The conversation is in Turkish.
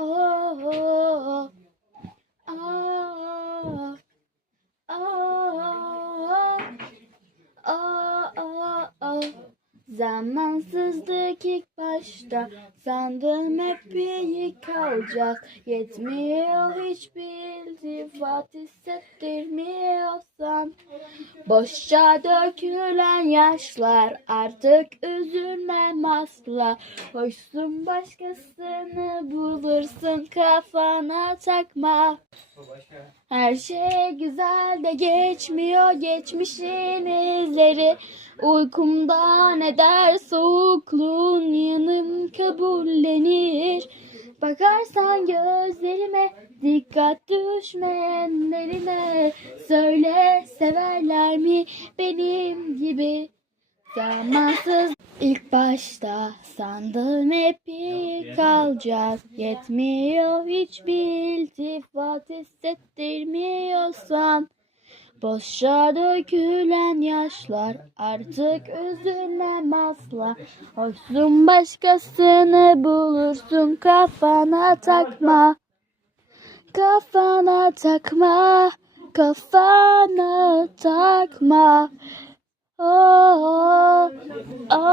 Oh, oh, oh, oh, oh, oh. Zamansızlık ilk başta sandım hep iyi kalacak Yetmiyor hiçbir iltifat hissettirmiyorsan Boşça dökülen yaşlar artık üzülmem asla Hoşsun başkasını bulursun kafana takma. Her şey güzel de geçmiyor geçmişin izleri. Uykumdan eder soğukluğun yanım kabullenir. Bakarsan gözlerime dikkat düşmeyenlerime Söyle severler mi benim gibi? Zamansız. İlk başta sandım hep kalacağız. Yetmiyor hiçbir iltifat hissettirmiyorsan. Boşa dökülen yaşlar artık üzülmem asla Hoşsun başkasını bulursun kafana takma Kafana takma Kafana takma. Oh, oh, oh,